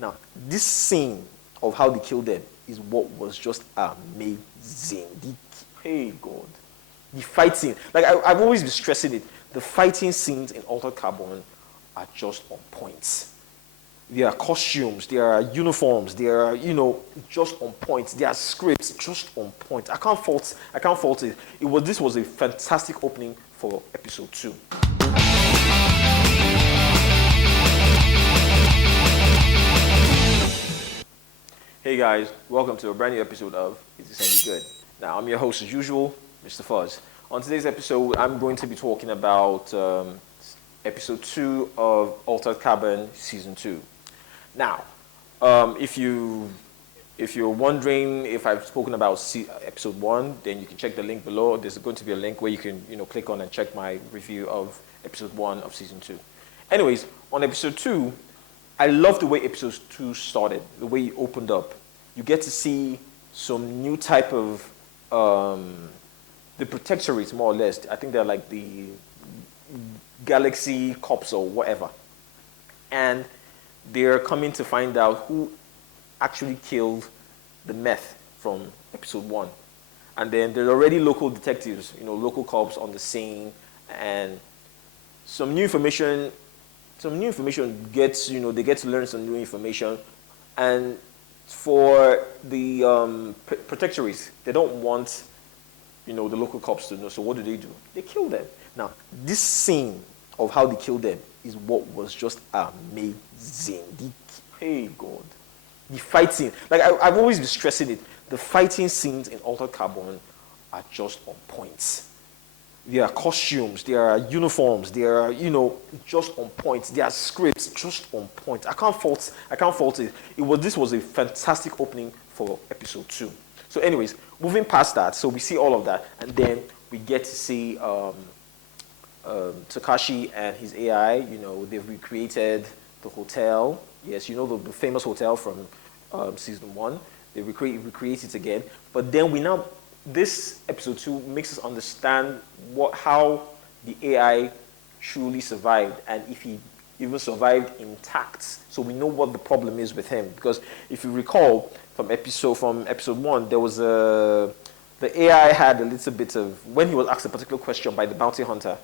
Now, this scene of how they killed them is what was just amazing. Hey, God. The fight scene. Like, I've always been stressing it. The fighting scenes in Altered Carbon are just on point. There are costumes, there are uniforms, there are, just on point. There are scripts just on point. I can't fault it. This was a fantastic opening for episode 2. Hey guys, welcome to a brand new episode of Is This Any Good? Now, I'm your host as usual, Mr. Fuzz. On today's episode, I'm going to be talking about episode 2 of Altered Carbon Season 2. Now, if you're wondering if I've spoken about episode 1, then you can check the link below. There's going to be a link where you can click on and check my review of episode 1 of Season 2. Anyways, on episode 2, I love the way episode 2 started, the way it opened up. You get to see some new type of, the protectorates, more or less. I think they're like the galaxy cops or whatever. And they're coming to find out who actually killed the meth from episode 1. And then there are already local detectives, local cops on the scene, and some new information gets, they get to learn some new information. And for the protectorates, they don't want, the local cops to know. So what do? They kill them. Now, this scene of how they killed them is what was just amazing. Hey, God. The fight scene. Like, I've always been stressing it. The fighting scenes in Altered Carbon are just on point. There are costumes, there are uniforms, there are, just on point. There are scripts just on point. I can't fault it. This was a fantastic opening for episode 2. So anyways, moving past that, so we see all of that, and then we get to see Takashi and his AI. They've recreated the hotel. Yes, the famous hotel from season 1. They recreate it again. But then this episode 2 makes us understand how the AI truly survived, and if he even survived intact. So we know what the problem is with him. Because if you recall from episode 1, there was the AI had a little bit of, when he was asked a particular question by the bounty hunter,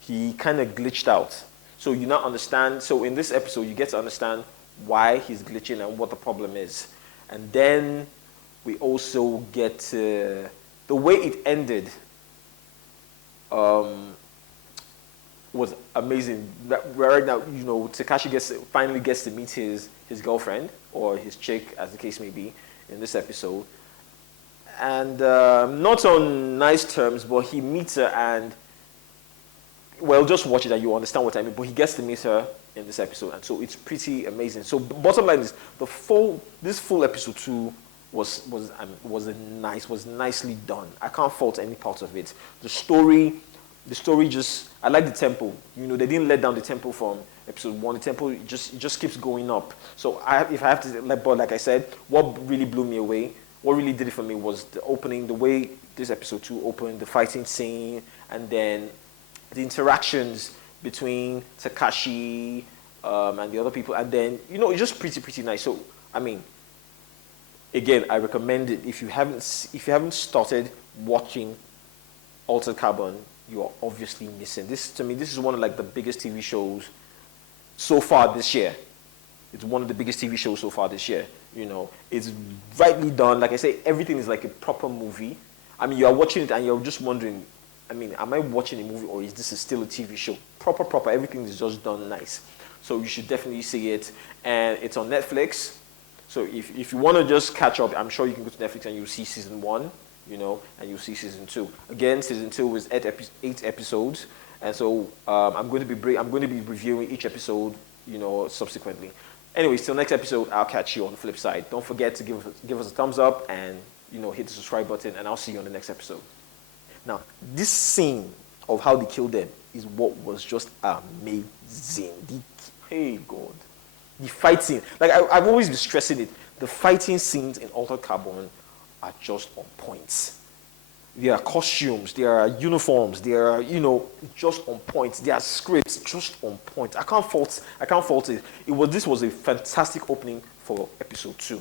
he kind of glitched out. So you now understand. So in this episode, you get to understand why he's glitching and what the problem is. And then we also get the way it ended was amazing. Right now, Takashi finally gets to meet his girlfriend, or his chick, as the case may be, in this episode. And not on nice terms, but he meets her and, well, just watch it and you understand what I mean. But he gets to meet her in this episode, and so it's pretty amazing. So bottom line is, this full episode 2 was nicely done. I can't fault any part of it. The story just, I like the tempo. They didn't let down the tempo from episode 1. The tempo just keeps going up. So if I have to like I said, what really blew me away, what really did it for me was the opening, the way this episode 2 opened, the fighting scene, and then the interactions between Takashi and the other people, and then it's just pretty nice. So I mean, again, I recommend it. If you haven't started watching Altered Carbon, you are obviously missing. This is one of the biggest TV shows so far this year. It's one of the biggest TV shows so far this year. It's rightly done. Like I say, everything is like a proper movie. I mean, you are watching it and you're just wondering, am I watching a movie or is this still a TV show? Proper. Everything is just done nice. So you should definitely see it. And it's on Netflix. So if you want to just catch up, I'm sure you can go to Netflix and you'll see season 1, and you'll see season 2. Again, season 2 is 8 episodes. And so I'm going to be reviewing each episode, subsequently. Anyways, till next episode, I'll catch you on the flip side. Don't forget to give us a thumbs up and, hit the subscribe button, and I'll see you on the next episode. Now, this scene of how they killed them is what was just amazing. Hey, God. The fight scene. Like, I've always been stressing it. The fighting scenes in Altered Carbon are just on point. Their costumes, their uniforms, their, just on point. Their scripts just on point. I can't fault it. This was a fantastic opening for episode 2.